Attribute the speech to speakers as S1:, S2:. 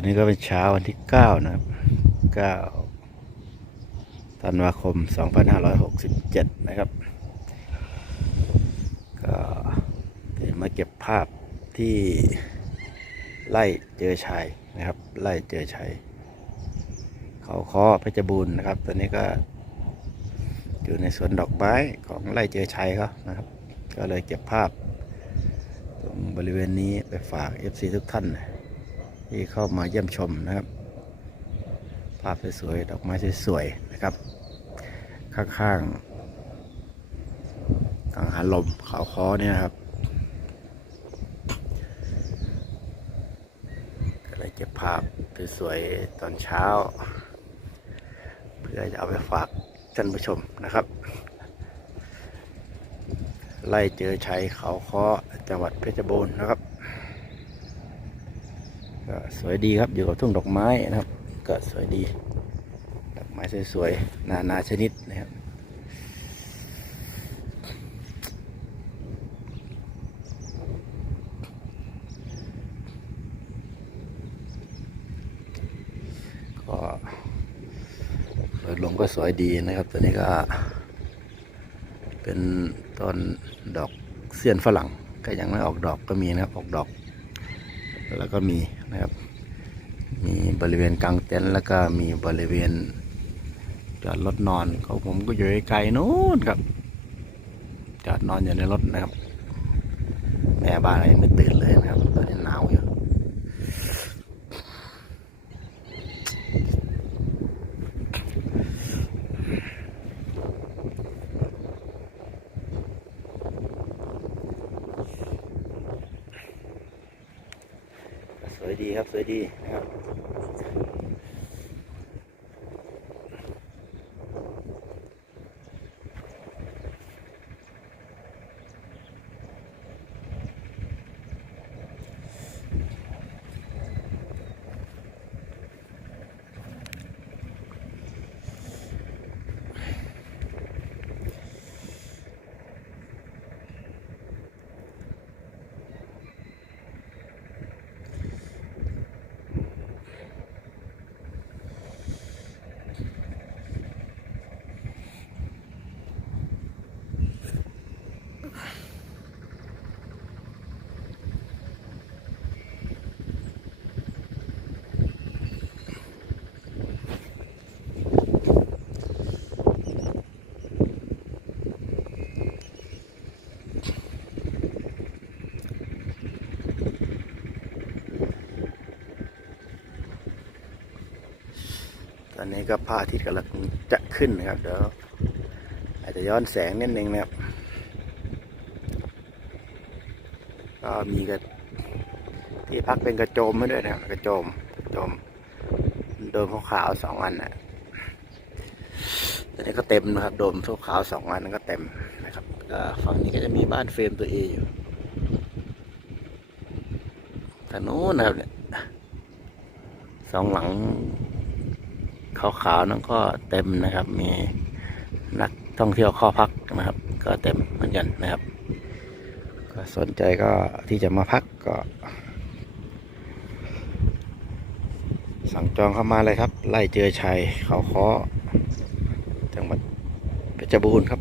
S1: ตอนนี้ก็เป็นเช้าวันที่เก้านะครับเก้าธันวาคมสองพันะครับ ก็มาเก็บภาพที่ไล่เจอชัยนะครับ ไล่เจอชัย เขาคอเพชรบูรณ์นะครับ ตอนนี้ก็อยู่ในสวนดอกไม้ของไล่เจอชัยเขานะครับ ก็เลยเก็บภาพ ตรงบริเวณนี้ไปฝาก FC ทุกท่าน ที่เข้ามาเยี่ยมชมนะครับ ภาพสวยๆดอกไม้สวยๆนะครับ ข้างๆกังหันลมเขาคอเนี่ยครับก็เลยเก็บภาพสวยๆตอนเช้า เพื่อจะเอาไปฝากท่านผู้ชมนะครับ ไล่เจอชัยเขาคอจังหวัดเพชรบูรณ์นะครับ ก็สวยดีครับอยู่กับทุ่งดอกไม้นะครับ ก็สวยดีดอกไม้สวยๆนานาชนิดนะครับก็โดยรวมก็สวยดีนะครับ ตัวนี้ก็ เป็นต้นดอกเสี้ยนฝรั่งก็ยังไม่ออกดอกก็มีนะครับออกดอก แล้วก็มีนะครับ มีบริเวณกลางเต็นท์แล้วก็มีบริเวณจอดรถนอนของผมก็อยู่ไกลนู้นครับจอดนอนอยู่ในรถนะครับแม่บ้านอะไรไม่ตื่นนี้หนาวอยู่ ส วยดีครับสวยดีนะครับ อนนี้ก็พระอาทิตย์กำลังจะขึ้นนะครับ เดี๋ยวอาจจะย้อนแสงนิดนึงนะครับ ก็มีกระที่พักเป็นกระโจมให้ด้วยนะครับกระโจมกระโจมโดมขาวๆสองอันนะตอนนี้ก็เต็มนะครับ โดมทุกขาวสองอันนั้นก็เต็มนะครับฝั่งนี้ก็จะมีบ้านเฟรมตัวเออยู่ทางโน้นนะครับเนี่ยสองหลัง ขาวๆนั่นก็เต็มนะครับ มีนักท่องเที่ยวข้อพักนะครับ ก็เต็มเหมือนกันนะครับ ก็สนใจก็ที่จะมาพักก็ สั่งจองเข้ามาเลยครับ ไล่เจอชัยเขาคอจังหวัดเพชรบูรณ์ครับ